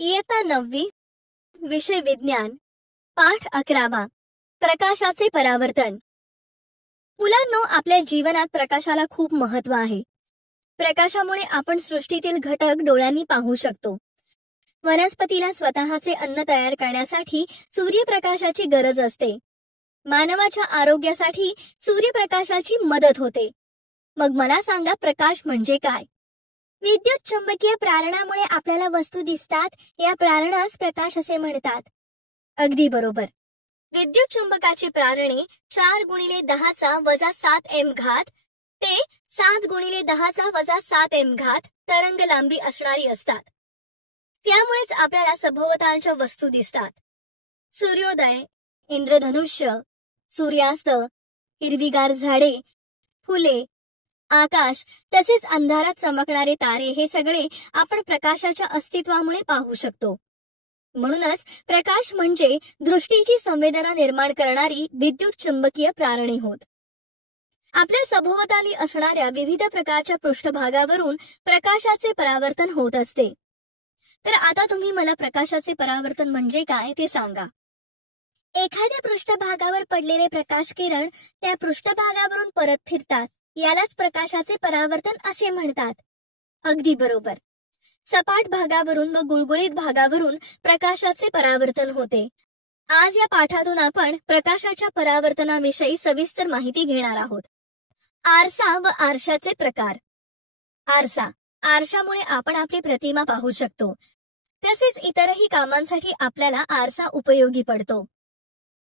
इयत्ता 9वी, विषय विज्ञान, पाठ 11, प्रकाशाचे परावर्तन. मुलांनो, आपल्या जीवनात प्रकाशाला खूप महत्त्व आहे. प्रकाशामुळे आपण सृष्टीतील घटक डोळ्यांनी पाहू शकतो. वनस्पतीला स्वतःचे अन्न तयार करण्यासाठी सूर्यप्रकाशाची गरज असते. मानवाच्या आरोग्यासाठी सूर्यप्रकाशाची मदत होते. मग मला सांगा, प्रकाश म्हणजे काय? विद्युत चुंबकीय प्रारणामुळे आपल्याला वस्तू दिसतात. या प्रारणास प्रकाश असे म्हणतात. अगदी बरोबर. विद्युत चुंबकाची प्रारणे 4×10⁻⁷ एम घात ते 7×10⁻⁷ एम घात तरंग लांबी असणारी असतात. त्यामुळेच आपल्याला सभोवतालच्या वस्तू दिसतात. सूर्योदय, इंद्रधनुष्य, सूर्यास्त, हिरवीगार झाडे, फुले, आकाश तसेच अंधारात चमकणारे तारे हे सगळे आपण प्रकाशाच्या अस्तित्वामुळे पाहू शकतो. म्हणूनच प्रकाश म्हणजे दृष्टीची संवेदना निर्माण करणारी विद्युत चुंबकीय प्रारणे होत. आपल्या सभोवताली असणाऱ्या विविध प्रकारच्या पृष्ठभागावरून प्रकाशाचे परावर्तन होत असते. तर आता तुम्ही मला प्रकाशाचे परावर्तन म्हणजे काय ते सांगा. एखाद्या पृष्ठभागावर पडलेले प्रकाश किरण त्या पृष्ठभागावरून परत फिरतात. यालाच प्रकाशाचे परावर्तन असे म्हणतात. अगदी बरोबर. सपाट भागावरून व गुळगुळीत भागावरून प्रकाशाचे परावर्तन होते. आज या पाठातून आपण प्रकाशाच्या परावर्तनाविषयी सविस्तर माहिती घेणार आहोत. आरसा व आरशाचे प्रकार. आरसा. आरशामुळे आपण आपली प्रतिमा पाहू शकतो. तसेच इतरही कामांसाठी आपल्याला आरसा उपयोगी पडतो.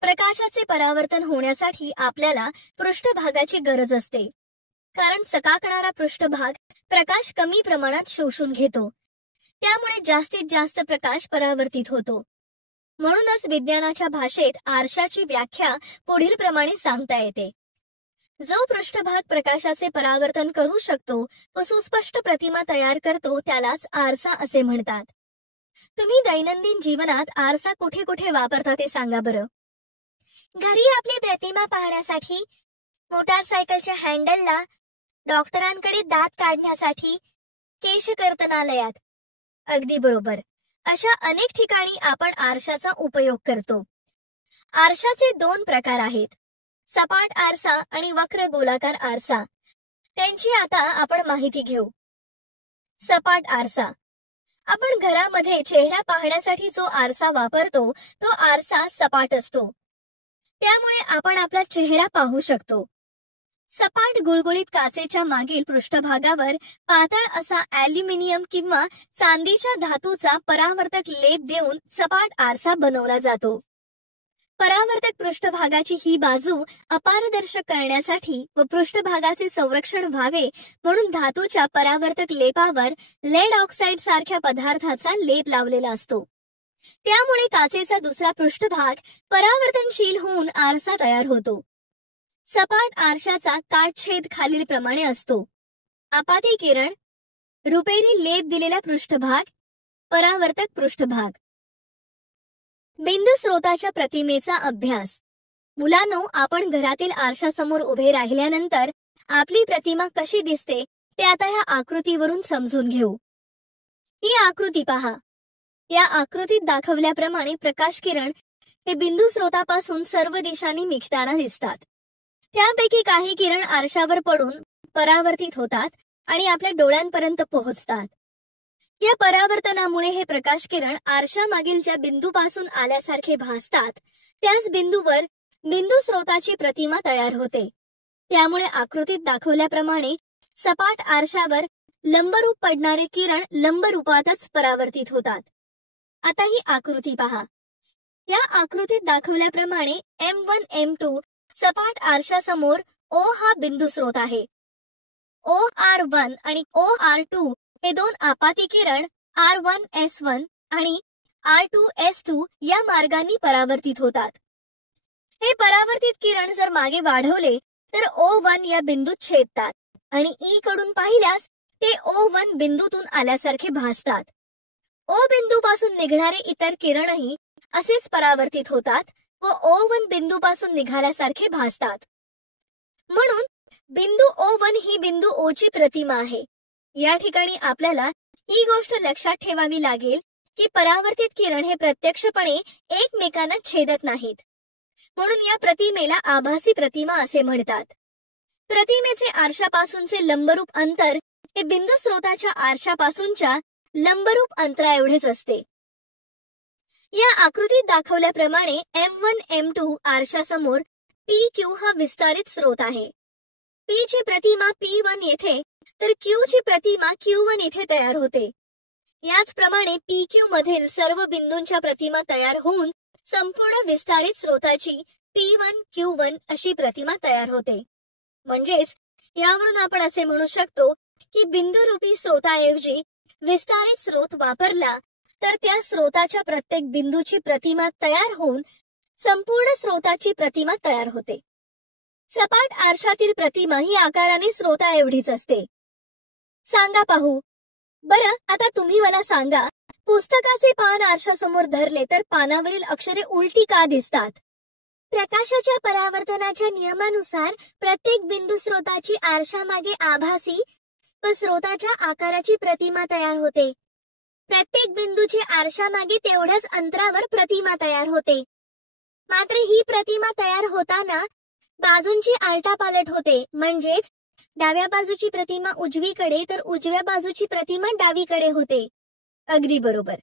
प्रकाशाचे परावर्तन होण्यासाठी आपल्याला पृष्ठभागाची गरज असते. कारण चकाकणारा पृष्ठभाग प्रकाश कमी प्रमाणात शोषून घेतो. त्यामुळे जास्तीत जास्त प्रकाश परावर्तित होतो. म्हणूनच विज्ञानाच्या भाषेत आरशाची व्याख्या पुढील प्रमाणे सांगता येते. जो पृष्ठभाग प्रकाशाचे परावर्तन करू शकतो व सुस्पष्ट प्रतिमा तयार करतो त्यालाच आरसा असे म्हणतात. तुम्ही दैनंदिन जीवनात आरसा कुठे कुठे वापरता ते सांगा बरं. घरी आपली प्रतिमा पाहण्यासाठी, मोटारसायकलच्या हँडलला, डॉक्टरांकडे दात काढण्यासाठी, केश कर्तनालयात. अगदी बरोबर. अशा अनेक ठिकाणी आपण आरशाचा उपयोग करतो. आरशाचे 2 प्रकार आहेत, सपाट आरसा आणि वक्र गोलाकार आरसा. त्यांची आता आपण माहिती घेऊ. सपाट आरसा. आपण घरामध्ये चेहरा पाहण्यासाठी जो आरसा वापरतो तो आरसा सपाट असतो. त्यामुळे आपण आपला चेहरा पाहू शकतो. सपाट गुळगुळीत काचेच्या मागील पृष्ठभागावर पातळ असा ॲल्युमिनियम किंवा चांदीच्या धातूचा परावर्तक लेप देऊन सपाट आरसा बनवला जातो. परावर्तक पृष्ठभागाची ही बाजू अपारदर्शक करण्यासाठी व पृष्ठभागाचे संरक्षण व्हावे म्हणून धातूच्या परावर्तक लेपावर लेड ऑक्साईड सारख्या पदार्थाचा लेप लावलेला असतो. त्यामुळे काचेचा दुसरा पृष्ठभाग परावर्तनशील होऊन आरसा तयार होतो. सपाट आरशाचा काटछेद खालील प्रमाणे असतो. आपाती किरण, रुपेरी लेप दिलेला पृष्ठभाग, परावर्तक पृष्ठभाग. बिंदू स्रोताच्या प्रतिमेचा अभ्यास. मुलांनो, आपण घरातील आरशासमोर उभे राहिल्यानंतर आपली प्रतिमा कशी दिसते ते आता ह्या आकृतीवरून समजून घेऊ. ही आकृती पहा. या आकृतीत दाखवल्याप्रमाणे प्रकाश किरण हे बिंदू स्रोतापासून सर्व दिशांनी निघताना दिसतात. त्यापैकी काही किरण आरशावर पडून परावर्तित होतात आणि आपल्या डोळ्यांपर्यंत पोहोचतात. या परावर्तनामुळे हे प्रकाश किरण आरशामागील बिंदूपासून आल्यासारखे भासतात. त्याच बिंदूवर बिंदू स्रोताची प्रतिमा तयार होते. त्यामुळे आकृतीत दाखवल्याप्रमाणे सपाट आरशावर लंबरूप पडणारे किरण लंबरूपातच परावर्तित होतात. आता ही आकृती पहा. या आकृतीत दाखवल्याप्रमाणे M1 M2 सपाट आरशासमोर O हा बिंदू स्रोत आहे. OR1 आणि OR2 हे 2 आपाती किरण R1S1 आणि R2S2 या मार्गांनी परावर्तित होतात. हे परावर्तित किरण जर मागे वाढवले तर O1 या बिंदूत छेदतात आणि E कडून पाहिल्यास ते O1 बिंदूतून आल्यासारखे भासतात. O बिंदूपासून निघणारे इतर किरणही असेच परावर्तित होतात व O1 बिंदूपासून निघाल्यासारखे भासतात. म्हणून बिंदू O1 ही बिंदू O ची प्रतिमा आहे. या ठिकाणी आपल्याला ही गोष्ट लक्षात ठेवावी लागेल की परावर्तित किरण हे प्रत्यक्षपणे एकमेकांना छेदत नाहीत, म्हणून या प्रतिमेला आभासी प्रतिमा असे म्हणतात. प्रतिमेचे आरशापासूनचे लंबरूप अंतर हे बिंदू स्रोताच्या आरशापासूनच्या लंबरूप अंतरा एवढेच असते. या आकृतीत दाखवल्याप्रमाणे M1 M2 आरशासमोर PQ हा विस्तारित स्रोत आहे. P ची प्रतिमा P1 येथे तर Q ची प्रतिमा Q1 येथे तयार होते. याचप्रमाणे PQ मधील सर्व बिंदूंच्या प्रतिमा तयार होऊन संपूर्ण विस्तारित स्रोताची P1 Q1 अशी प्रतिमा तयार होते. म्हणजेच यावरून आपण असे म्हणू शकतो की बिंदुरूपी स्रोताऐवजी विस्तारित स्रोत वापरला तर त्या स्रोताच्या प्रत्येक बिंदूची प्रतिमा तयार होऊन संपूर्ण स्रोताची प्रतिमा तयार होते. सपाट आरशातील प्रतिमा ही आकाराने स्रोता एवढीच असते. सांगा पाहू. बरं, आता तुम्ही मला सांगा, पुस्तकाचे पान आरशासमोर धरले तर पानावरील अक्षरे उलटी का दिसतात? प्रकाशाच्या परावर्तनाच्या नियमानुसार प्रत्येक बिंदू स्रोताची आरशामागे आभासी व स्रोताच्या आकाराची प्रतिमा तयार होते. प्रत्येक बिंदूची आरशामागे तेवढ्याच अंतरावर प्रतिमा तयार होते. मात्र ही प्रतिमा तयार होताना बाजूंची आलटापालट होते. म्हणजेच डाव्या बाजूची प्रतिमा उजवीकडे तर उजव्या बाजूची प्रतिमा डावीकडे होते. अगदी बरोबर.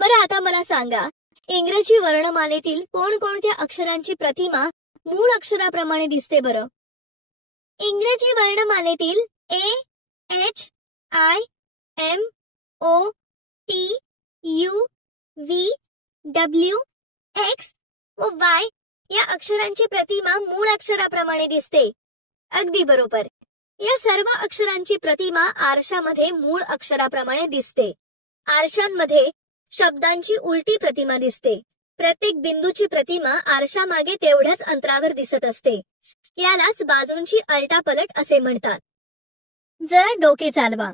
बरं, आता मला सांगा, इंग्रजी वर्णमालेतील कोणकोणत्या अक्षरांची प्रतिमा मूळ अक्षराप्रमाणे दिसते बरं? इंग्रजी वर्णमालेतील A, H, I, M, O, T, U, V, W, X व Y या अक्षरांची प्रतिमा मूळ अक्षराप्रमाणे दिसते. अगदी बरोबर. या सर्व अक्षरांची प्रतिमा आरशामध्ये मूळ अक्षराप्रमाणे दिसते. आरशांमध्ये शब्दांची उलटी प्रतिमा दिसते. प्रत्येक बिंदूची प्रतिमा आरशामागे तेवढ्याच अंतरावर दिसत असते. यालाच बाजूंची आलटापलट असे म्हणतात. जरा डोके चालवा.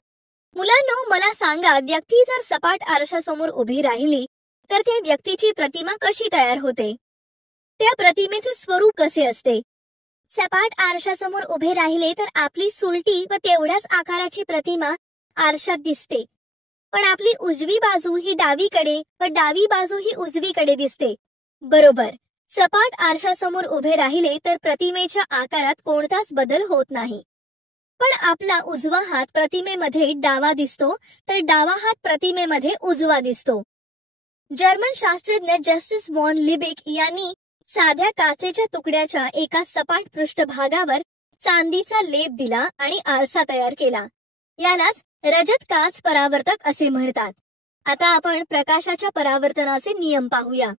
मुलांनो, मला सांगा, व्यक्ती जर सपाट आरशासमोर उभी राहिली तर त्या व्यक्तीची प्रतिमा कशी तयार होते? त्या प्रतिमेचे स्वरूप कसे असते? सपाट आरशासमोर उभे राहिले तर आपली सुलटी व तेवढ्याच आकाराची प्रतिमा आरशात दिसते. पण आपली उजवी बाजू ही डावीकडे व डावी बाजू ही उजवीकडे दिसते. बरोबर. सपाट आरशासमोर उभे राहिले तर प्रतिमेच्या आकारात कोणताच बदल होत नाही. पण आपला उजवा हात प्रतिमेमध्ये डावा दिसतो तर डावा हात प्रतिमेमध्ये उजवा दिसतो. जर्मन शास्त्रज्ञ जस्टिस वॉन लिबिक यांनी साध्या काचेच्या तुकड्याच्या एका सपाट पृष्ठभागावर चांदीचा लेप दिला आणि आरसा तयार केला. यालाच रजत काच परावर्तक असे म्हणतात. आता आपण प्रकाशाच्या परावर्तनाचे नियम पाहूया.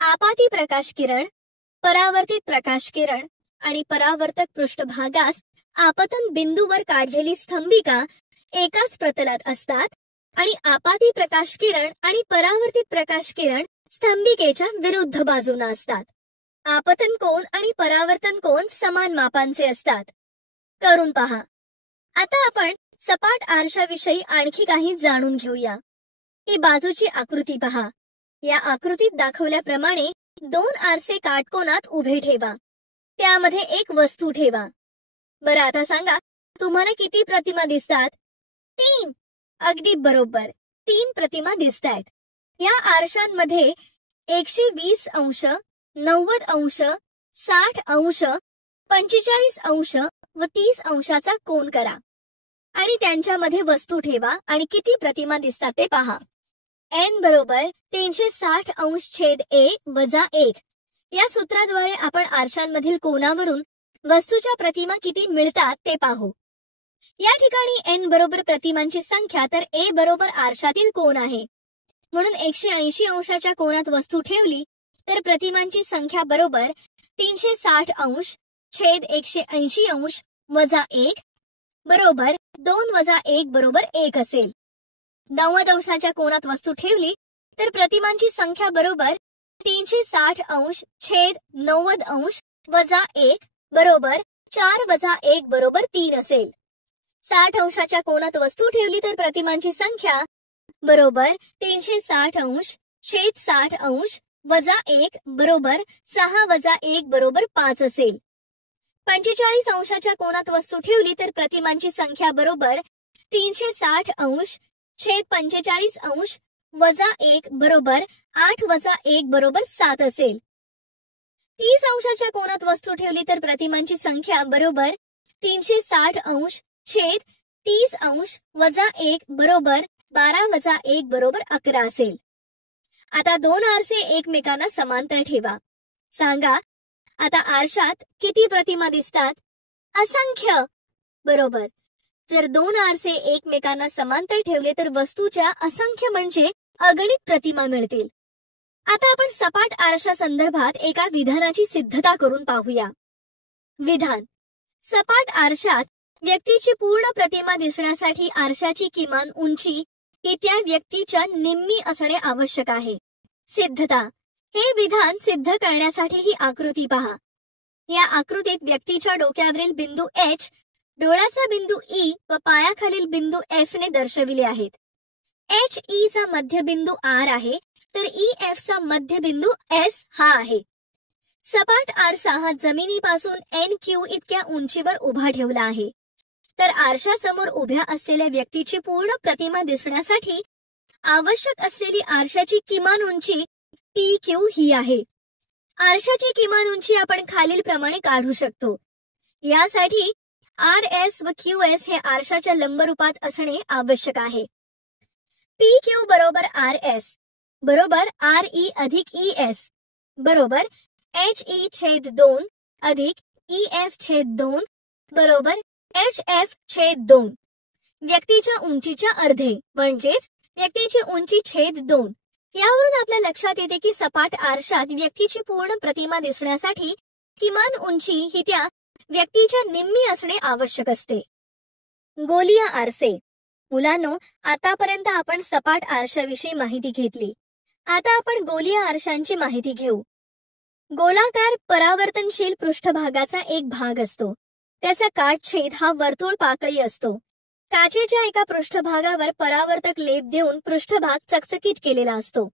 आपाती प्रकाश किरण, परावर्तित प्रकाश किरण आणि परावर्तक पृष्ठभागास आपतन बिंदूवर काढलेली स्तंभिका एकाच प्रतलात असतात आणि आपाती प्रकाश किरण आणि परावर्तित प्रकाश किरण स्तंभिकेच्या विरुद्ध बाजूला असतात. आपतन कोन आणि परावर्तन कोन समान मापांचे असतात. करून पहा. आता आपण सपाट आरशाविषयी आणखी काही जाणून घेऊया. ही बाजूची आकृती पहा. या आकृतीत दाखवल्याप्रमाणे दोन आरसे काटकोनात उभे ठेवा. त्यामध्ये एक वस्तू ठेवा. बरं, आता सांगा, तुम्हाला किती प्रतिमा दिसतात? 3. अगदी बरोबर. 3 प्रतिमा दिसतायत. या आरशांमध्ये 120 अंश, 90 अंश, 60 अंश, 45 अंश व 30 अंशाचा कोन करा आणि त्यांच्यामध्ये वस्तू ठेवा आणि किती प्रतिमा दिसतात ते पहा. n बरोबर 360 अंश छेद a वजा 1 या सूत्राद्वारे आपण आरशांमधील कोनावरून वस्तूच्या प्रतिमा किती मिळतात ते पाहू. या ठिकाणी n बरोबर प्रतिमांची संख्या तर a बरोबर आरशातील कोन आहे. म्हणून 180 अंशाच्या कोनात वस्तू ठेवली तर प्रतिमांची संख्या बरोबर 360 अंश छेद 180 अंश वजा 1 बरोबर 2 वजा 1 बरोबर 1 असेल. 90 अंशाच्या कोनात वस्तू ठेवली तर प्रतिमांची संख्या बरोबर 360 अंश छेद 90 अंश वजा 1 बरोबर 4 वजा 1 बरोबर 3 असेल. 60 अंशाच्या कोनात वस्तू ठेवली तर प्रतिमांची संख्या बरोबर 360 अंश छेद 60 अंश वजा 1 बरोबर 6 वजा 1 बरोबर 5 असेल. 45 अंशाच्या कोनात वस्तू ठेवली तर प्रतिमांची संख्या बरोबर 360 अंश छेद 45 अंश वजा 1 बरोबर 8 वजा 1 बरोबर 7 असेल. 30 अंशाच्या कोनात वस्तू ठेवली तर प्रतिमांची संख्या बरोबर 360 अंश छेद 30 अंश वजा 1 बरोबर 12 वजा 1 बरोबर 11 असेल. आता दोन आरसे एकमेकांना समांतर ठेवा. सांगा आता आरशात किती प्रतिमा दिसतात? असंख्य. बरोबर. जर दोन आरसे एकमेकांना समांतर ठेवले तर वस्तूच्या असंख्य म्हणजे अगणित प्रतिमा मिळतील. आता आपण सपाट आरशा संदर्भात एका विधानाची सिद्धता करून पाहूया. विधान: सपाट आरशात व्यक्तीची पूर्ण प्रतिमा दिसण्यासाठी आरशाची किमान उंची ही त्या व्यक्तीच्या निम्मी असणे आवश्यक आहे. सिद्धता: हे विधान सिद्ध करण्यासाठी ही आकृती पहा. या आकृतीत व्यक्तीच्या डोक्यावरील बिंदू H, डोळ्याचा बिंदू E व पायाखालील बिंदू F ने दर्शविले आहेत. HE चा मध्यबिंदू R आहे तर EF चा मध्यबिंदू S हा आहे. सपाट आरसा हा जमिनीपासून NQ इतक्या उंचीवर उभा ठेवला आहे. तर आरशासमोर उभ्या असलेल्या व्यक्तीची पूर्ण प्रतिमा दिसण्यासाठी आवश्यक असलेली आरशाची किमान उंची PQ ही आहे. आरशाची किमान उंची आपण खालील प्रमाणे काढू शकतो. यासाठी RS व QS हे आरशाच्या लंबरूपात असणे आवश्यक आहे. PQ बरोबर RS बरोबर RE अधिक ES बरोबर HE छेद 2 अधिक EF छेद 2 बरोबर HF छेद 2. व्यक्तीच्या उंचीच्या अर्धे म्हणजेच व्यक्तीची उंची छेद 2. यावरून आपल्या लक्षात येते की सपाट आरशात व्यक्तीची पूर्ण प्रतिमा दिसण्यासाठी किमान उंची ही त्या व्यक्तीच्या निम्मी असणे आवश्यक असते. गोलीय आरसे. मुलांनो, आतापर्यंत आपण सपाट आरशाविषयी माहिती घेतली. आता आपण गोलीय आरशांची माहिती घेऊ. गोलाकार परावर्तनशील पृष्ठभागाचा एक भाग असतो. त्याचा काटछेद हा वर्तुळ पाकळी असतो. काचेच्या एका पृष्ठभागावर परावर्तक लेप देऊन पृष्ठभाग चकचकीत केलेला असतो.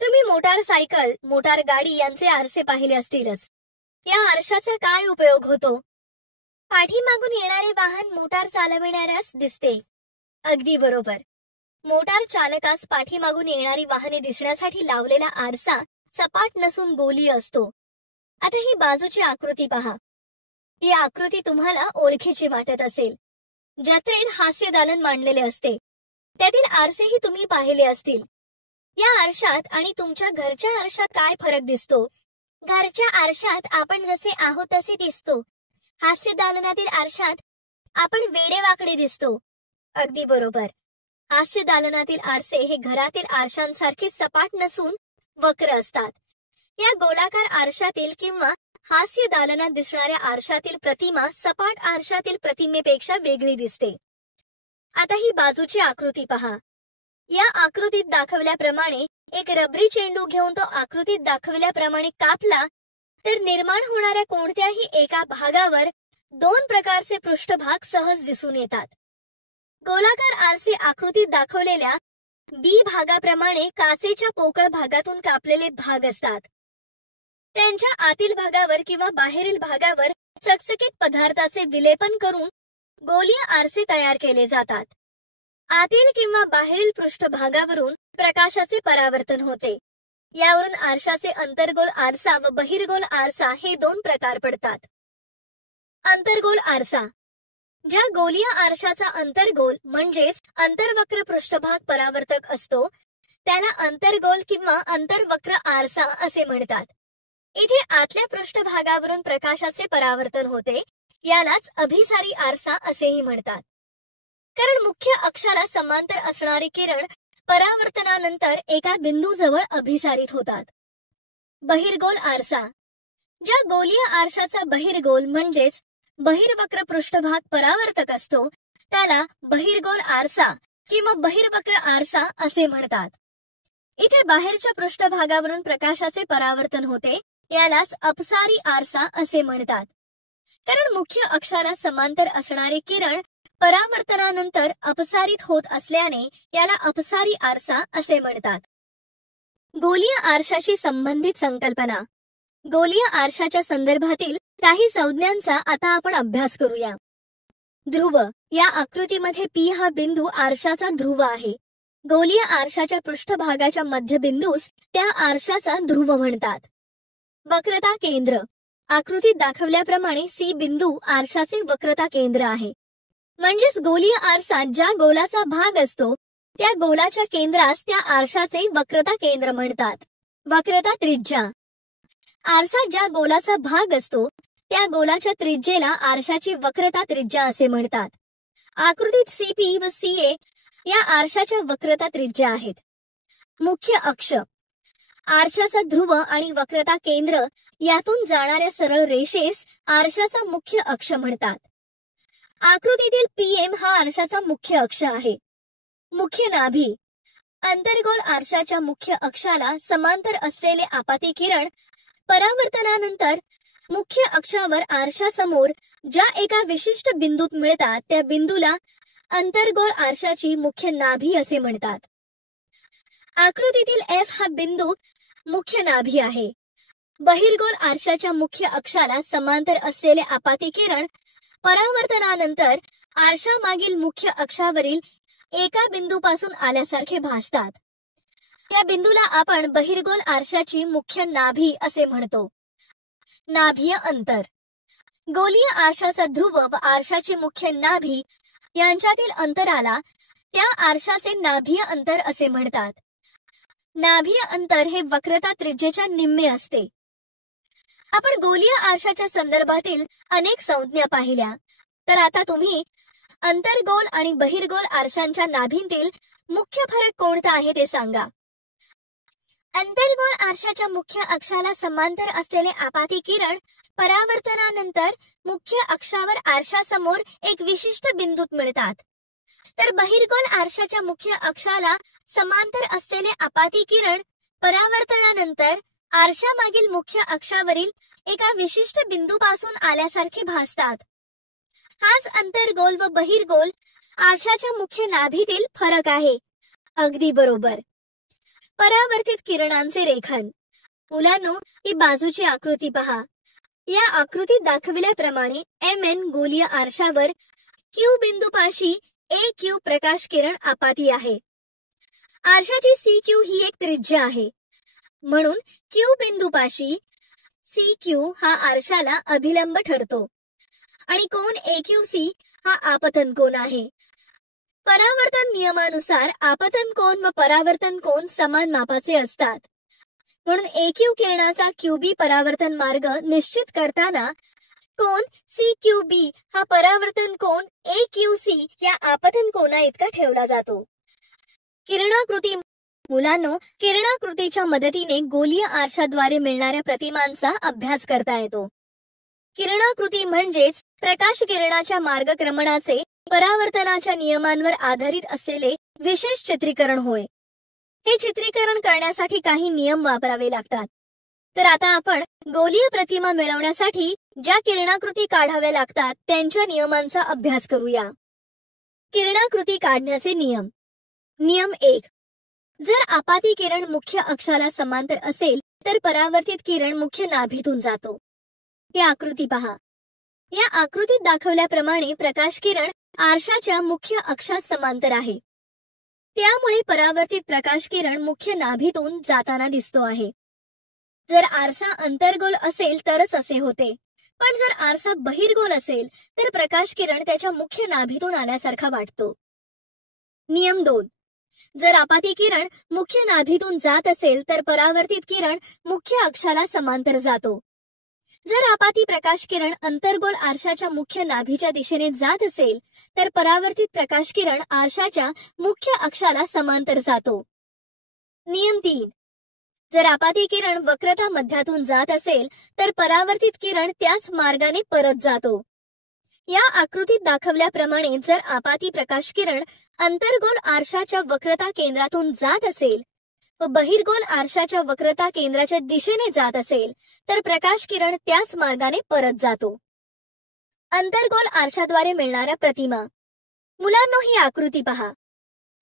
तुम्ही मोटारसायकल, मोटार गाडी यांचे आरसे पाहिले असतीलच. या आरशाचा काय उपयोग होतो? पाठीमागून येणारे वाहन मोटार चालविणाऱ्यास दिसते. अगदी बरोबर. मोटार चालकास पाठीमागून येणारी वाहने दिसण्यासाठी लावलेला आरसा सपाट नसून गोलीय असतो. आता ही बाजूची आकृती पहा. ही आकृती तुम्हाला ओळखीची वाटत असेल. जत्रेत हास्य दालन मांडलेले असते. त्यातील आरसेही तुम्ही पाहिले असतील. या आरशात आणि तुमच्या घरच्या आरशात काय फरक दिसतो? घरच्या आरशात आपण जसे आहोत तसे दिसतो. हास्य दालनातील आरशात आपण वेडेवाकडे दिसतो. अगदी बरोबर. हास्य दालनातील आरसे हे घरातील आरशांसारखे सपाट नसून वक्र असतात. या गोलाकार आरशातील किंवा हास्य दालनात दिसणाऱ्या आरशातील प्रतिमा सपाट आरशातील प्रतिमेपेक्षा वेगळी दिसते. आता ही बाजूची आकृती पहा. या आकृतीत दाखवल्याप्रमाणे एक रबरी चेंडू घेऊन तो आकृतीत दाखवल्याप्रमाणे कापला तर निर्माण होणाऱ्या कोणत्याही एका भागावर दोन प्रकारचे पृष्ठभाग सहज दिसून येतात. गोलाकार आरसे आकृतीत दाखवलेल्या बी भागाप्रमाणे काचेच्या पोकळ भागातून कापलेले भाग असतात. त्यांच्या आतील भागावर किंवा बाहेरील भागावर चकचकीत पदार्थाचे विलेपन करून गोलीय आरसे तयार केले जातात. आतील किंवा बाहेरील पृष्ठभागावरून प्रकाशाचे परावर्तन होते. यावरून आरशाचे अंतर्गोल आरसा व बहिर्गोल आरसा हे दोन प्रकार पडतात. अंतर्गोल आरसा. ज्या गोलीय आरशाचा अंतर्गोल म्हणजेच अंतर्वक्र पृष्ठभाग परावर्तक असतो त्याला अंतर्गोल किंवा अंतर्वक्र आरसा असे म्हणतात. इथे आतल्या पृष्ठभागावरून प्रकाशाचे परावर्तन होते. यालाच अभिसारी आरसा असेही म्हणतात. कारण मुख्य अक्षाला समांतर असणारे किरण परावर्तनानंतर एका बिंदूजवळ अभिसारित होतात. बहिर्गोल आरसा. ज्या गोलीय आरशाचा बहिर्गोल म्हणजेच बहिर्वक्र पृष्ठभाग परावर्तक असतो त्याला बहिर्गोल आरसा किंवा बहिर्वक्र आरसा असे म्हणतात. इथे बाहेरच्या पृष्ठभागावरून प्रकाशाचे परावर्तन होते. यालाच अपसारी आरसा असे म्हणतात. कारण मुख्य अक्षाला समांतर असणारे किरण परावर्तनानंतर अपसारित होत असल्याने याला अपसारी आरसा असे म्हणतात. गोलीय आरशाशी संबंधित संकल्पना. गोलीय आरशाच्या संदर्भातील काही संज्ञांचा आता आपण अभ्यास करूया. ध्रुव. या आकृतीमध्ये P हा बिंदू आरशाचा ध्रुव आहे. गोलीय आरशाच्या पृष्ठभागाच्या मध्यबिंदूस त्या आरशाचा ध्रुव म्हणतात. वक्रता केंद्र. आकृतीत दाखवल्याप्रमाणे सी बिंदू आरशाचे वक्रता केंद्र आहे. म्हणजेच गोलीय आरसा ज्या गोलाचा भाग असतो त्या गोलाच्या केंद्रास त्या आरशाचे वक्रता केंद्र म्हणतात. वक्रता त्रिज्या. आरसा ज्या गोलाचा भाग असतो त्या गोलाच्या त्रिज्येला आरशाची वक्रता त्रिज्या असे म्हणतात. आकृतीत सीपी व सीए या आरशाच्या वक्रता त्रिज्या आहेत. मुख्य अक्ष. आरशाचा ध्रुव आणि वक्रता केंद्र यातून जाणाऱ्या सरळ रेषेस आरशाचा मुख्य अक्ष म्हणतात. आकृतीतील पीएम हा आरशाचा मुख्य अक्ष आहे. मुख्य नाभी. अंतर्गोल आरशाच्या मुख्य अक्षाला समांतर असलेले आपाती किरण परावर्तनानंतर मुख्य अक्षावर आरशासमोर ज्या एका विशिष्ट बिंदूत मिळतात त्या बिंदूला अंतर्गोल आरशाची मुख्य नाभी असे म्हणतात. आकृतीतील एफ हा बिंदू मुख्य नाभी आहे. बहिर्गोल आरशाच्या मुख्य अक्षाला समांतर असलेले आपाती किरण परावर्तनानंतर आरशामागील मुख्य अक्षावरील एका बिंदूपासून आल्यासारखे भासतात. या बिंदूला आपण बहिर्गोल आरशाची मुख्य नाभी असे म्हणतो. नाभीय अंतर. गोलीय आरशाचा ध्रुव व आरशाची मुख्य नाभी यांच्यातील अंतराला त्या आरशाचे नाभीय अंतर असे म्हणतात. नाभीय अंतर हे वक्रता त्रिज्येच्या निम्मे असते. आपण गोलीय आरशाच्या संदर्भातील अनेक संज्ञा पाहिल्या, तर आता तुम्ही अंतर्गोल आणि बहिर्गोल आरशांच्या नाभींतील मुख्य फरक कोणता आहे ते सांगा. अंतर्गोल आरशाच्या मुख्य अक्षाला समांतर असलेले आपाती किरण परावर्तनानंतर मुख्य अक्षावर आरशासमोर एक विशिष्ट बिंदूत मिळतात. तर बहिर्गोल आरशाच्या मुख्य अक्षाला समांतर असलेले आपाती किरण परावर्तनानंतर आरशामागील मुख्य अक्षावरील एका विशिष्ट बिंदूपासून आल्यासारखे भासतात. हाच अंतर्गोल व बहिर्गोल आरशाच्या मुख्य नाभीतील फरक आहे. अगदी बरोबर. परावर्तित किरणांचे रेखन. मुलांनो, ही बाजूची आकृती पहा. या आकृतीत दाखविल्याप्रमाणे एम गोलीय आरशावर क्यू बिंदूपाशी AQ प्रकाश किरण आपाती आहे. आरशाची CQ ही एक त्रिज्या आहे. म्हणून क्यू बिंदूपाशी CQ हा आरशाला अभिलंब ठरतो आणि कोन AQC हा आपतन कोन आहे. परावर्तन नियमानुसार आपतन कोन व परावर्तन कोन समान मापाचे असतात. म्हणून AQ किरणाचा QB परावर्तन मार्ग निश्चित करताना कोन CQB हा परावर्तन कोन AQC या आपतन कोना इतका ठेवला जातो. किरणाकृती. मुलांनो, किरणाकृतीच्या मदतीने गोलीय आरशाद्वारे मिळणाऱ्या प्रतिमांचा अभ्यास करता येतो. किरणाकृती म्हणजेच प्रकाश किरणाच्या मार्गक्रमणाचे परावर्तनाच्या नियमांवर आधारित असलेले विशेष चित्रीकरण होय. हे चित्रीकरण करण्यासाठी काही नियम वापरावे लागतात. तर आता आपण गोलीय प्रतिमा मिळवण्यासाठी ज्या किरणाकृती काढाव्या लागतात त्यांच्या नियमांचा अभ्यास करूया. किरणाकृती काढण्याचे नियम. नियम 1. जर आपाती किरण मुख्य अक्षाला समांतर असेल तर परावर्तित किरण मुख्य नाभीतून जातो. ही आकृती पहा. या आकृतीत दाखवल्याप्रमाणे प्रकाश किरण आरशाच्या मुख्य अक्षास समांतर आहे. त्यामुळे परावर्तित प्रकाश किरण मुख्य नाभीतून जाताना दिसतो आहे. जर आरसा अंतर्गोल असेल तरच असे होते, पण जर आरसा बहिर्गोल असेल तर प्रकाश किरण त्याच्या मुख्य नाभीतून आल्यासारखा वाटतो. नियम 2. जर आपाती किरण मुख्य नाभीतून जात असेल तर परावर्तित किरण मुख्य अक्षाला समांतर जातो. जर आपाती प्रकाश किरण अंतर्गोल आरशाच्या मुख्य नाभीच्या दिशेने जात असेल तर परावर्तित प्रकाश किरण आरशाच्या मुख्य अक्षाला समांतर जातो. नियम 3. जर आपाती किरण वक्रता मध्यातून जात असेल तर परावर्तित किरण त्याच मार्गाने परत जातो. या आकृतीत दाखवल्याप्रमाणे जर आपाती प्रकाश किरण अंतर्गोल आरशाच्या वक्रता केंद्रातून जात असेल व बहिर्गोल आरशाच्या वक्रता केंद्राच्या दिशेने जात असेल तर प्रकाश किरण त्याच मार्गाने परत जातो. अंतर्गोल आरशाद्वारे मिळणाऱ्या प्रतिमा. मुलांनो, ही आकृती पहा.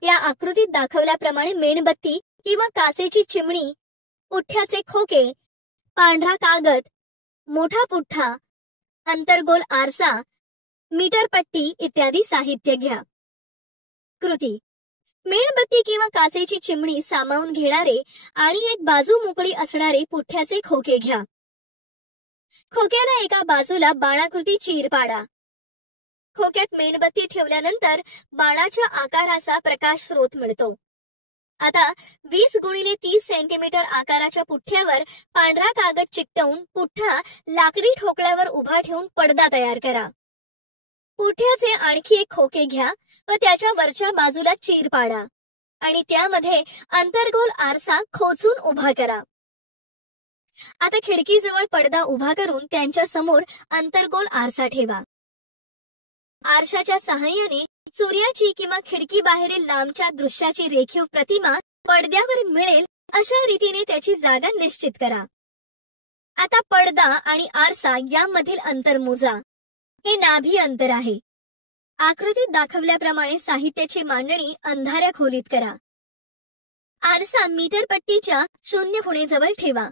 या आकृतीत दाखवल्याप्रमाणे मेणबत्ती किंवा काचेची चिमणी, पुठ्ठ्याचे खोके, पांढरा कागद, मोठा पुठ्ठा, अंतर्गोल आरसा, मीटरपट्टी इत्यादी साहित्य घ्या. कृती. मेणबत्ती किंवा काचेची चिमणी सामावून घेणारे आणि एक बाजू मोकळी असणारे पुठ्ठ्याचे खोके घ्या. खोक्याला एका बाजूला बाणाकृती चीर पाडा. खोक्यात मेणबत्ती ठेवल्यानंतर बाणाच्या आकाराचा प्रकाश स्रोत मिळतो. आता 20x30 सेंटीमीटर आकाराच्या पुठ्ठ्यावर पांढरा कागद चिकटवून पुठ्ठा लाकडी ठोकळ्यावर उभा ठेवून पडदा तयार करा. पुठ्ठ्याचे आणखी एक खोके घ्या व त्याच्या वरच्या बाजूला चीर पाडा आणि त्यामध्ये अंतर्गोल आरसा खोचून उभा करा. आता खिडकीजवळ पडदा उभा करून त्यांच्या समोर अंतर्गोल आरसा ठेवा. आरशाच्या सहाय्याने सूर्याची किंवा खिडकी बाहेरील लांबच्या दृश्याची रेखीव प्रतिमा पडद्यावर मिळेल अशा रीतीने त्याची जागा निश्चित करा. आता पडदा आणि आरसा यामधील अंतर मोजा. हे नाभी अंतर आहे. आकृतीत दाखवल्याप्रमाणे साहित्याची मांडणी अंधाऱ्या खोलीत करा. आरसा मीटर पट्टीच्या 0 खुणेजवळ ठेवा.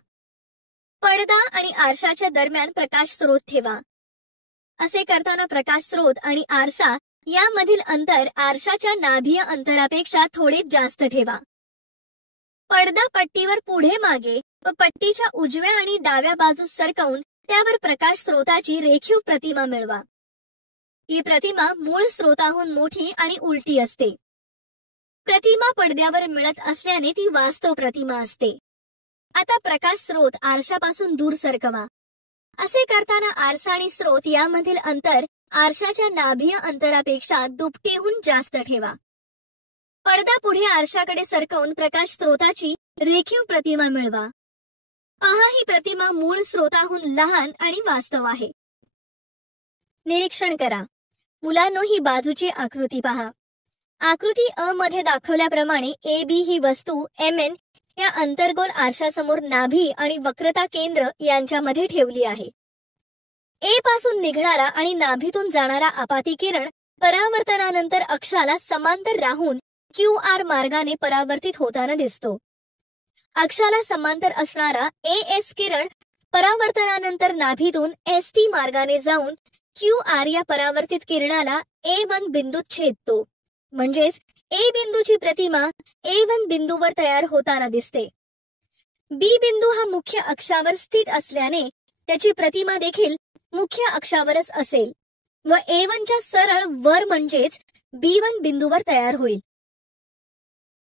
पडदा आणि आरशाच्या दरम्यान प्रकाश स्रोत ठेवा. असे करताना प्रकाश स्रोत आणि आरसा यामधील अंतर आरशाच्या नाभीय अंतरापेक्षा थोडे जास्त ठेवा. पडदा पट्टीवर पुढे मागे व पट्टीच्या उजव्या आणि डाव्या बाजूस सरकवून त्यावर प्रकाश स्रोताची रेखीव प्रतिमा मिळवा. ही प्रतिमा मूळ स्रोताहून मोठी आणि उलटी असते. प्रतिमा पडद्यावर मिळत असल्याने ती वास्तव प्रतिमा असते. आता प्रकाश स्रोत आरशापासून दूर सरकवा. असे करताना आरसा आणि स्रोत यामधील अंतर आरशाच्या नाभीय अंतरापेक्षा दुपटीहून जास्त ठेवा. पडदा पुढे आरशाकडे सरकवून प्रकाश स्रोताची रेखीव प्रतिमा मिळवा. पहा, ही प्रतिमा मूळ स्रोताहून लहान आणि वास्तव आहे. निरीक्षण करा. मुलांनो, ही बाजूची आकृती पहा. आकृती अ मध्ये दाखवल्याप्रमाणे ए बी ही वस्तू MN या अंतर्गोल आरशासमोर नाभी आणि वक्रता केंद्र यांच्यामध्ये ठेवली आहे. ए पासून निघणारा आणि नाभीतून जाणारा आपाती किरण परावर्तनानंतर अक्षाला समांतर राहून QR मार्गाने परावर्तित होताना दिसतो. अक्षाला समांतर असणारा AS किरण परावर्तनानंतर नाभीतून ST मार्गाने जाऊन QR या परावर्तित किरणाला A1 बिंदूत छेदतो. म्हणजेच ए बिंदूची प्रतिमा A1 बिंदूवर तयार होताना दिसते. बी बिंदू हा मुख्य अक्षावर स्थित असल्याने त्याची प्रतिमा देखील मुख्य अक्षावरच असेल व A1च्या सरळ वर म्हणजेच B1 बिंदूवर तयार होईल.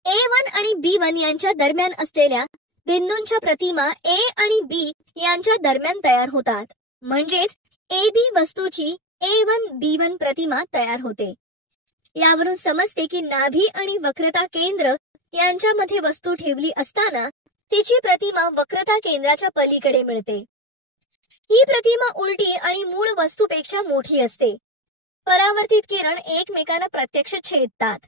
A1 आणि B1 यांच्या दरम्यान असलेल्या बिंदूंच्या प्रतिमा A आणि B यांच्या दरम्यान तयार होतात. म्हणजेच AB वस्तूची A1 B1 प्रतिमा तयार होते. यावरून समजते की नाभी आणि वक्रता केंद्र यांच्यामध्ये वस्तू ठेवली असताना तिची प्रतिमा वक्रता केंद्राच्या पलीकडे मिळते. ही प्रतिमा उलटी आणि मूळ वस्तूपेक्षा मोठी असते. परावर्तित किरण एकमेकांना प्रत्यक्ष छेदतात.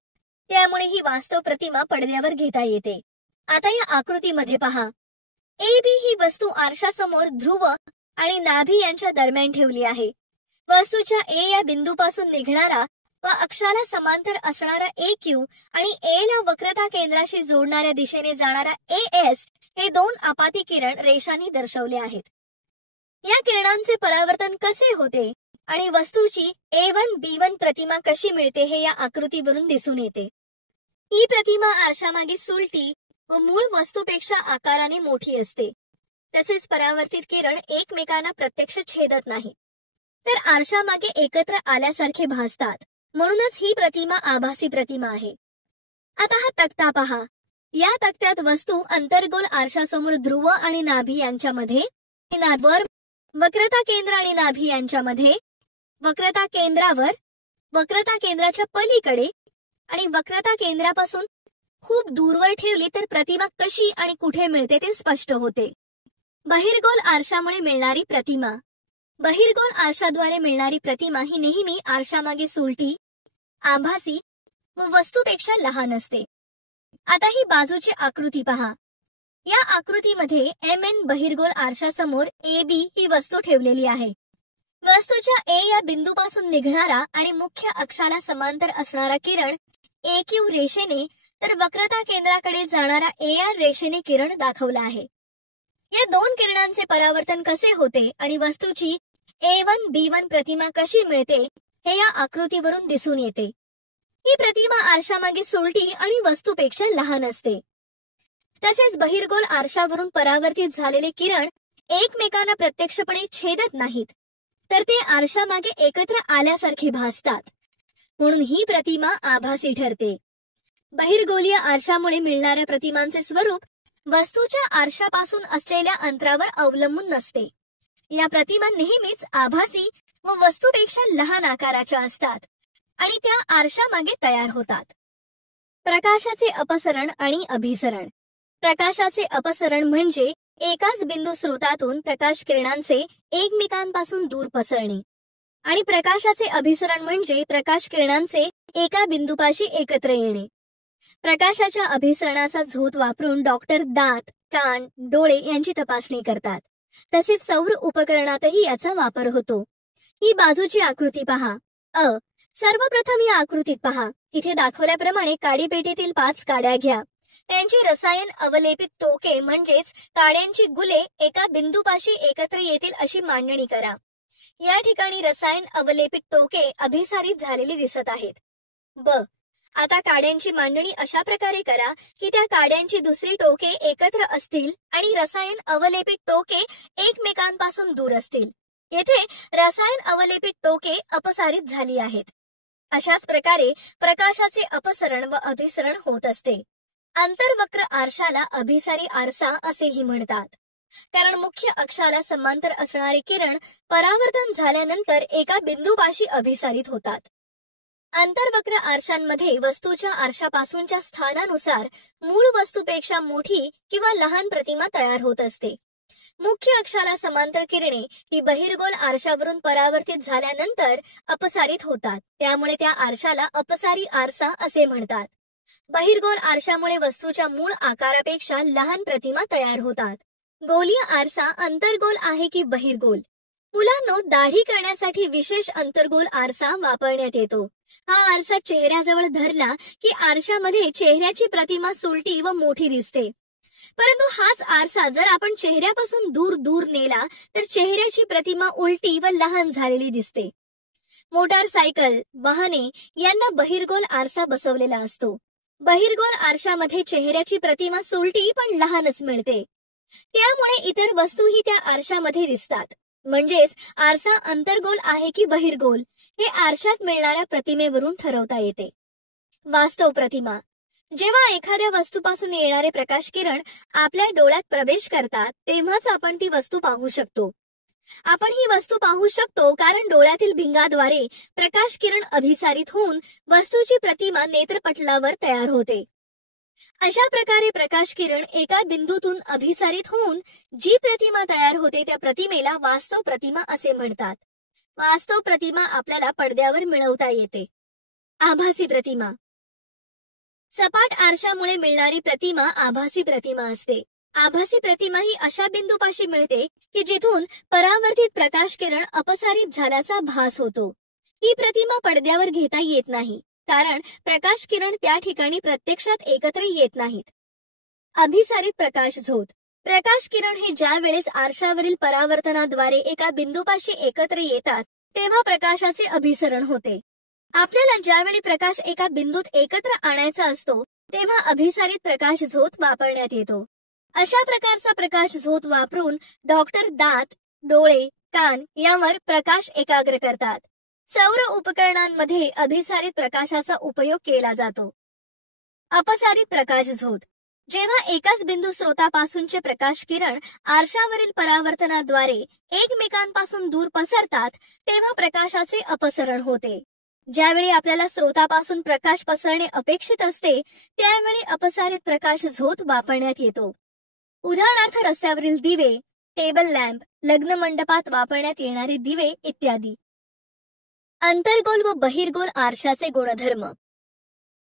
त्यामुळे ही वास्तव प्रतिमा पडद्यावर घेता येते. आता या आकृतीमध्ये पहा. AB ही वस्तू आरशासमोर ध्रुव आणि नाभी यांच्या दरम्यान ठेवली आहे. वस्तूच्या A या बिंदूपासून निघणारा व अक्षाला समांतर असणारा AQ आणि A ला वक्रता केंद्राशी जोडणाऱ्या दिशेने जाणारा AS हे दोन आपाती किरण रेषांनी दर्शवले आहेत. या किरणांचे परावर्तन कसे होते आणि वस्तूची A1 B1 प्रतिमा कशी मिळते हे या आकृतीवरून दिसून येते. ही प्रतिमा आरशामागे सुलटी व मूळ वस्तूपेक्षा आकाराने मोठी असते. तसेच परावर्तित किरण एकमेकांना प्रत्यक्ष छेदत नाही, तर आरशामागे एकत्र आल्यासारखे भासतात. म्हणूनच ही प्रतिमा आभासी प्रतिमा आहे. आता हा तक्ता पहा. या तक्त्यात वस्तू अंतर्गोल आरशासमोर ध्रुव आणि नाभी यांच्यामध्ये, वर वक्रता केंद्र आणि नाभी यांच्यामध्ये, वक्रता केंद्रावर, वक्रता केंद्राच्या पलीकडे आणि वक्रता केंद्रापासून खूप दूरवर ठेवली तर प्रतिमा कशी आणि कुठे मिळते ते स्पष्ट होते. बहिर्गोल आरशामुळे मिळणारी प्रतिमा. बहिर्गोल आरशाद्वारे मिळणारी प्रतिमा ही नेहमी आरशामागे सुलटी, आभासी व वस्तूपेक्षा लहान असते. आता ही बाजूची आकृती पहा. या आकृतीमध्ये MN बहिर्गोल आरशासमोर AB ही वस्तू ठेवलेली आहे. वस्तूच्या A या बिंदूपासून निघणारा आणि मुख्य अक्षाला समांतर असणारा किरण AQ रेषेने तर वक्रता केंद्राकडे जाणारा AR रेषेने किरण दाखवला आहे. या दोन किरणांचे परावर्तन कसे होते आणि वस्तूची A1 B1 प्रतिमा कशी मिळते हे या आकृतीवरून दिसून येते. ही प्रतिमा आरशामागे सोलटी आणि वस्तूपेक्षा लहान असते. तसेच बहिर्गोल आरशावरून परावर्तित झालेले किरण एकमेकांना प्रत्यक्षपणे छेदत नाहीत, तर ते आरशामागे एकत्र आल्यासारखे भासतात. म्हणून ही प्रतिमा आभासी ठरते. बहिर्गोलीय आरशामुळे मिळणाऱ्या प्रतिमांचे स्वरूप वस्तूच्या आरशापासून असलेल्या अंतरावर अवलंबून नसते. या प्रतिमा नेहमीच आभासी व वस्तूपेक्षा लहान आकाराच्या असतात आणि त्या आरशामागे तयार होतात. प्रकाशाचे अपसरण आणि अभिसरण. प्रकाशाचे अपसरण म्हणजे एकाच बिंदू स्रोतातून प्रकाश किरणांचे एकमेकांपासून दूर पसरणे आणि प्रकाशाचे अभिसरण म्हणजे प्रकाश किरणांचे एका बिंदूपाशी एकत्र येणे. प्रकाशाच्या अभिसरणाचा झोत वापरून डॉक्टर दात, कान, डोळे यांची तपासणी करतात. तसेच सौर उपकरणातही याचा वापर होतो. ही बाजूची आकृती पहा. सर्वप्रथम या आकृतीत पहा. इथे दाखवल्याप्रमाणे काडीपेटीतील 5 काड्या घ्या. त्यांची रसायन अवलेपित टोके म्हणजेच काड्यांची गुले एका बिंदूपाशी एकत्र येतील अशी मांडणी करा. या ठिकाणी रसायन अवलेपित टोके अभिसारित झालेली दिसत आहेत. आता काड्यांची मांडणी अशा प्रकारे करा की त्या काड्यांची दुसरी टोके एकत्र असतील आणि रसायन अवलेपित टोके एकमेकांपासून दूर असतील. येथे रसायन अवलेपित टोके अपसारित झाली आहेत. अशाच प्रकारे प्रकाशाचे अपसरण व अभिसरण होत असते. आंतरवक्र आरशाला अभिसारी आरसा असेही म्हणतात, कारण मुख्य अक्षाला समांतर असणारे किरण परावर्तन झाल्यानंतर एका बिंदूपाशी अभिसारित होतात. आंतरवक्र आरशांमध्ये वस्तूच्या आरशापासूनच्या स्थानानुसार मूळ वस्तूपेक्षा मोठी किंवा लहान प्रतिमा तयार होत असते. मुख्य अक्षाला समांतर किरणे ही बहिर्गोल आरशावरून परावर्तित झाल्यानंतर अपसारित होतात. त्यामुळे त्या आरशाला अपसारी आरसा असे म्हणतात. बहिर्गोल आरशामुळे वस्तूच्या मूळ आकारापेक्षा लहान प्रतिमा तयार होतात. गोलीय आरसा अंतर्गोल आहे की बहिर्गोल? मुलांनो, दाढी करण्यासाठी विशेष अंतर्गोल आरसा वापरण्यात येतो. हा आरसा चेहऱ्याजवळ धरला की आरशामध्ये चेहऱ्याची प्रतिमा सुलटी व मोठी दिसते. परंतु हाच आरसा जर आपण चेहऱ्यापासून दूर दूर नेला तर चेहऱ्याची प्रतिमा उलटी व लहान झालेली दिसते. मोटारसायकल, वाहने यांना बहिर्गोल आरसा बसवलेला असतो. बहिर्गोल आरशामध्ये चेहऱ्याची प्रतिमा सुलटी पण लहानच मिळते. त्यामुळे इतर वस्तूही त्या आरशामध्ये दिसतात. म्हणजेच आरसा अंतर्गोल आहे की बहिर्गोल हे आरशात मिळणाऱ्या प्रतिमेवरून ठरवता येते. वास्तव प्रतिमा. जेव्हा एखाद्या वस्तूपासून येणारे प्रकाश किरण आपल्या डोळ्यात प्रवेश करतात तेव्हाच आपण ती वस्तू पाहू शकतो. आपण ही वस्तू पाहू शकतो कारण डोळ्यातील भिंगाद्वारे प्रकाश किरण अभिसारित होऊन वस्तूची प्रतिमा नेत्रपटलावर तयार होते. अशा प्रकारे प्रकाश किरण एका बिंदूतून अभिसारित होऊन जी प्रतिमा तयार होते त्या प्रतिमेला वास्तव प्रतिमा असे म्हणतात. वास्तव प्रतिमा आपल्याला पडद्यावर मिळवता येते. आभासी प्रतिमा. सपाट आरशामुळे मिळणारी प्रतिमा आभासी प्रतिमा असते. आभासी प्रतिमा ही अशा बिंदूपाशी मिळते की जिथून परावर्तित प्रकाश किरण अपसारित झाल्याचा भास होतो. ही प्रतिमा पडद्यावर घेता येत नाही कारण प्रकाश किरण त्या ठिकाणी प्रत्यक्षात एकत्र येत नाहीत. अभिसारित प्रकाश झोत. प्रकाश किरण हे ज्या वेळेस आरशावरील परावर्तनाद्वारे एका बिंदूपाशी एकत्र येतात तेव्हा प्रकाशाचे अभिसरण होते. आपल्याला ज्यावेळी प्रकाश एका बिंदूत एकत्र आणायचा असतो तेव्हा अभिसारित प्रकाश झोत वापरण्यात येतो. अशा प्रकारचा प्रकाश झोत वापरून डॉक्टर दात, डोळे, कान यावर प्रकाश एकाग्र करतात. सौर उपकरणांमध्ये अभिसारित प्रकाशाचा उपयोग केला जातो. अपसारित प्रकाश झोत. जेव्हा एकाच बिंदू स्रोतापासूनचे प्रकाश किरण आरशावरील परावर्तनाद्वारे एकमेकांपासून दूर पसरतात तेव्हा प्रकाशाचे अपसरण होते. ज्यावेळी आपल्याला स्रोतापासून प्रकाश पसरणे अपेक्षित असते त्यावेळी अपसारित प्रकाश झोत वापरण्यात येतो. उदाहरणार्थ रस्त्यावरील दिवे, टेबल लॅम्प, लग्न मंडपात वापरण्यात येणारे दिवे इत्यादी. अंतर्गोल व बहिर्गोल आरशाचे गुणधर्म.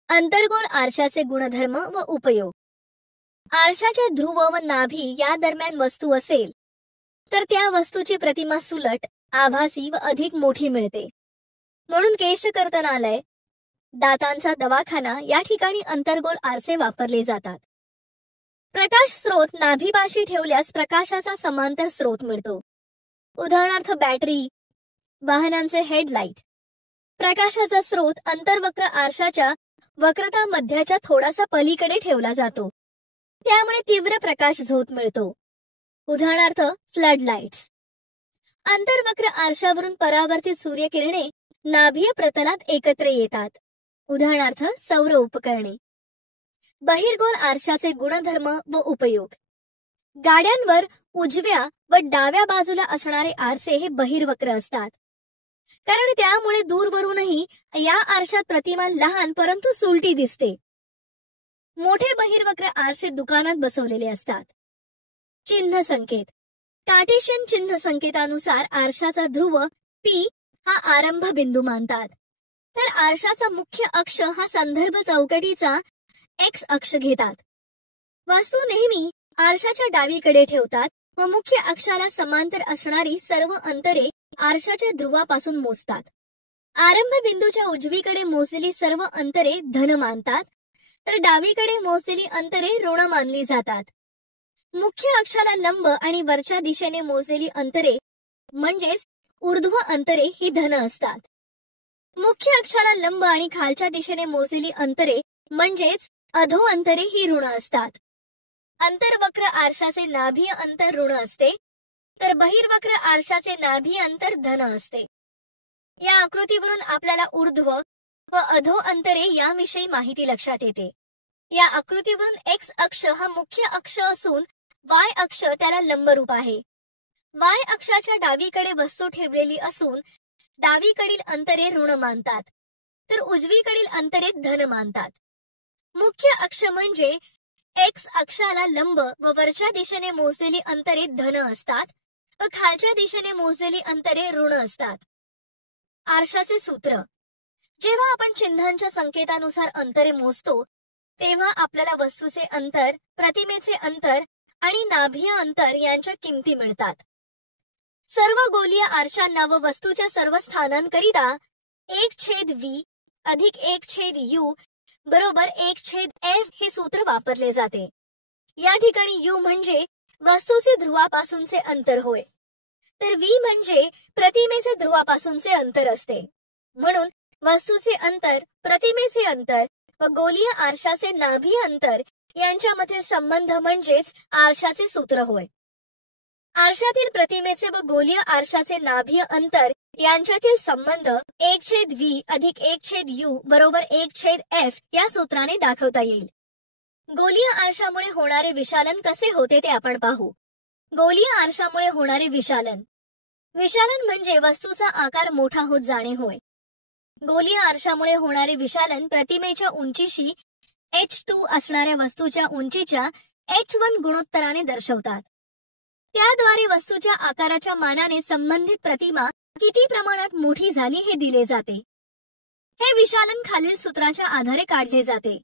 अंतर्गोल आरशाचे गुणधर्म व उपयोग. आरशाच्या ध्रुव व नाभी या दरम्यान वस्तू असेल तर त्या वस्तूची प्रतिमा सुलट, आभासी व अधिक मोठी मिळते. म्हणून केशकर्तनालय, दातांचा दवाखाना या ठिकाणी अंतर्गोल आरसे वापरले जातात. प्रकाश स्रोत नाभीपाशी ठेवल्यास प्रकाशाचा समांतर स्रोत मिळतो. उदाहरणार्थ बॅटरी, वाहनांचे हेडलाईट. प्रकाशाचा स्रोत अंतर्वक्र आरशाच्या वक्रता मध्याच्या थोडासा पलीकडे ठेवला जातो, त्यामुळे तीव्र प्रकाश झोत मिळतो. उदाहरणार्थ फ्लड लाईट्स. अंतर्वक्र आरशावरून परावर्तित सूर्यकिरणे नाभीय प्रतलात एकत्र येतात. उदाहरणार्थ सौर उपकरणे. बहिर्गोल आरशाचे गुणधर्म व उपयोग. गाड्यांवर उजव्या व डाव्या बाजूला असणारे आरसे हे बहिर्वक्र असतात, कारण त्यामुळे दूरवरूनही या आरशात प्रतिमा लहान परंतु सुलटी दिसते. मोठे बहिर्वक्र आरसे दुकानात बसवलेले असतात. चिन्ह संकेत. कार्टेशियन चिन्ह संकेतानुसार आरशाचा ध्रुव P हा आरंभ बिंदू मानतात, तर आरशाचा मुख्य अक्ष हा संदर्भ चौकटीचा X अक्ष घेतात. वस्तू नेहमी आरशाच्या डावीकडे ठेवतात व मुख्य अक्षाला समांतर असणारी सर्व अंतरे आरशाच्या ध्रुवापासून मोजतात. आरंभ बिंदूच्या उजवीकडे मोजलेली सर्व अंतरे धन मानतात, तर डावीकडे मोजलेली अंतरे ऋण मानली जातात. मुख्य अक्षाला लंब आणि वरच्या दिशेने मोजलेली अंतरे म्हणजेच ऊर्ध्व अंतरे ही धन असतात. मुख्य अक्षाला लंब आणि खालच्या दिशेने मोजलेली अंतरे म्हणजेच अधो अंतरे ही ऋण असतात. अंतर्वक्र आरशाचे नाभीय अंतर ऋण असते, तर बहिर्वक्र आरशाचे नाभीय अंतर धन असते. या आकृतीवरून आपल्याला ऊर्ध्व व अधो अंतरे याविषयी माहिती लक्षात येते. या आकृतीवरून X अक्ष हा मुख्य अक्ष असून Y अक्ष त्याला लंबरूप आहे. Y अक्षाच्या डावीकडे वस्तू ठेवलेली असून डावीकडील अंतरे ऋण मानतात, तर उजवीकडील अंतरे धन मानतात. मुख्य अक्ष म्हणजे X अक्षाला लंब व वरच्या दिशेने मोजलेली अंतरे धन असतात व खालच्या दिशेने मोजलेली अंतरे ऋण असतात. आरशाचे सूत्र. जेव्हा आपण चिन्हांच्या संकेतानुसार अंतरे मोजतो, तेव्हा आपल्याला वस्तूचे अंतर, प्रतिमेचे अंतर आणि नाभीय अंतर यांच्या किमती मिळतात. सर्व गोलीय आरशांना व वस्तूच्या सर्व स्थानांकरिता 1/v अधिक 1/u बरोबर 1/f हे सूत्र वापरले जाते. या ठिकाणी u म्हणजे वस्तूचे ध्रुवापासूनचे अंतर होय, तर v म्हणजे प्रतिमेचे ध्रुवापासूनचे अंतर असते. म्हणून वस्तूचे अंतर, प्रतिमेचे अंतर व गोलीय आरशाचे नाभीय अंतर यांच्यामधील संबंध म्हणजेच आरशाचे सूत्र होय. आरशातील प्रतिमेचे व गोलीय आरशाचे नाभीय अंतर यांच्यातील संबंध 1/v अधिक 1/u बरोबर 1/f या सूत्राने दाखवता येईल. गोलीय आरशामुळे होणारे विशालन कसे होते ते आपण पाहू. गोलीय आरशामुळे होणारे विशालन. विशालन म्हणजे वस्तूचा आकार मोठा होत जाणे होय. गोलीय आरशामुळे होणारे विशालन प्रतिमेच्या उंचीशी h2 असणाऱ्या वस्तूच्या उंचीच्या h1 गुणोत्तराने दर्शवतात. त्याद्वारे वस्तूच्या आकाराच्या मानाने संबंधित प्रतिमा किती प्रमाणात मोठी झाली हे दिले जाते. हे विशालन खालील सूत्राच्या आधारे काढले जाते.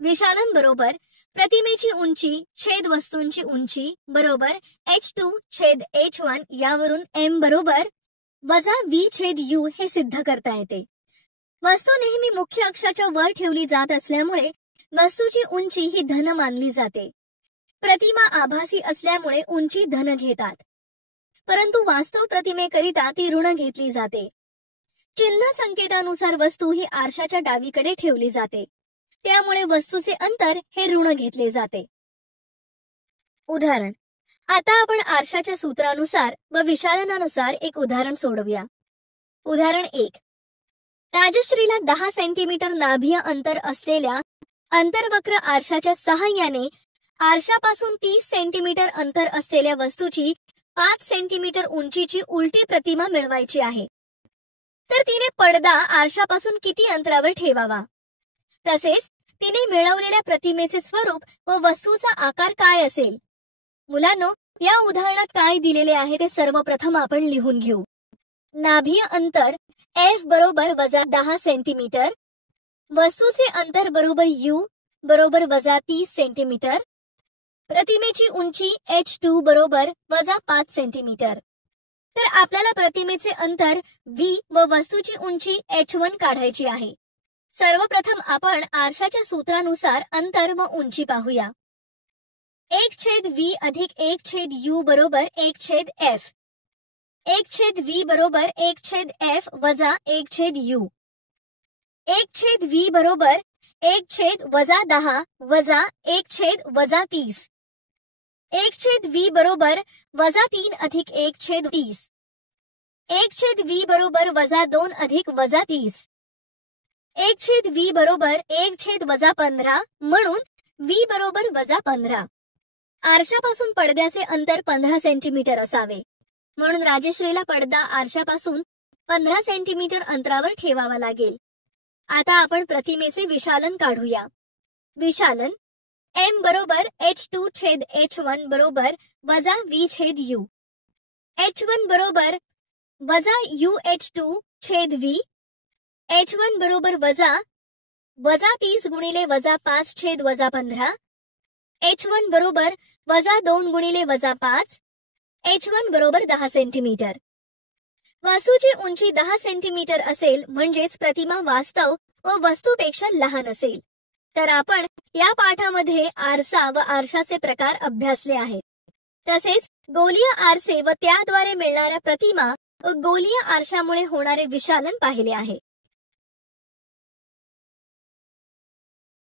विशालन बरोबर प्रतिमेची उंची छेद वस्तूंची उंची बरोबर h2/h1 यावरून m बरोबर वजा v/u हे सिद्ध करता येते. वस्तू नेहमी मुख्य अक्षाच्या वर ठेवली जात असल्यामुळे वस्तूची उंची ही धन मानली जाते. प्रतिमा आभासी असल्यामुळे उंची धन घेतात, परंतु वास्तव प्रतिमेकरिता ती ऋण घेतली जाते. चिन्ह संकेतानुसार वस्तू ही आरशाच्या डावीकडे ठेवली जाते, त्यामुळे वस्तूचे अंतर हे ऋण घेतले जाते. उदाहरण. आता आपण आरशाच्या सूत्रानुसार व विशालनानुसार एक उदाहरण सोडवूया. उदाहरण 1. राजश्रीला 10 सेंटीमीटर नाभीय अंतर असलेल्या अंतर्वक्र आरशाच्या सहाय्याने आरशापासून 30 सेंटीमीटर अंतर असलेल्या वस्तूची 5 सेंटीमीटर उंचीची उलटी प्रतिमा मिळवायची आहे. तर तिने पडदा आरशापासून किती अंतरावर ठेवावा, तसेच तिने मिळवलेल्या प्रतिमेचे स्वरूप व वस्तूचा आकार काय असेल. मुलांनो, या उदाहरणात काय दिलेले आहे ते सर्वप्रथम आपण लिहून घेऊ. नाभीय अंतर f बरोबर वजा 10 सेंटीमीटर, वस्तूचे अंतर बरोबर u बरोबर वजा 30 सेंटीमीटर, प्रतिमेची उंची h2 बरोबर वजा 5 सेंटीमीटर. तर आपल्याला प्रतिमेचे अंतर v व वस्तूची उंची h1 काढायची आहे. सर्वप्रथम आपण आरशाच्या सूत्रानुसार अंतर व उंची पाहूया. 1/v अधिक 1/u बरोबर 1/f. 1/v बरोबर 1/f वजा 1/u. 1/v बरोबर 1/-10 वजा 1/-30. 1/v बरोबर -3 अधिक 1/30. 1/v बरोबर -2 अधिक -30. 1/v बरोबर 1/-15 म्हणून v बरोबर -15. आरशापासून पडद्याचे अंतर 15 सेंटीमीटर असावे, म्हणून राजश्रीला पडदा आरशापासून 15 सेंटीमीटर अंतरावर ठेवावा लागेल. आता आपण प्रतिमेचे विशालन काढूया. विशालन m बरोबर h2/h1 बरोबर -v/u. h1 बरोबर -uh2/v. h1 बरोबर -30 गुणिले -5/-15. h1 बरोबर -2 गुणिले -5. h1 बरोबर 10 सेंटीमीटर. वस्तूची उंची 10 सेंटीमीटर असेल म्हणजेच प्रतिमा वास्तव व वस्तूपेक्षा लहान असेल. तर आपण या पाठामध्ये आरसा व आरशाचे प्रकार अभ्यासले आहेत. तसेच गोलीय आरसे व त्याद्वारे मिळणाऱ्या प्रतिमा व गोलीय आरशामुळे होणारे विशालन पाहिले आहे.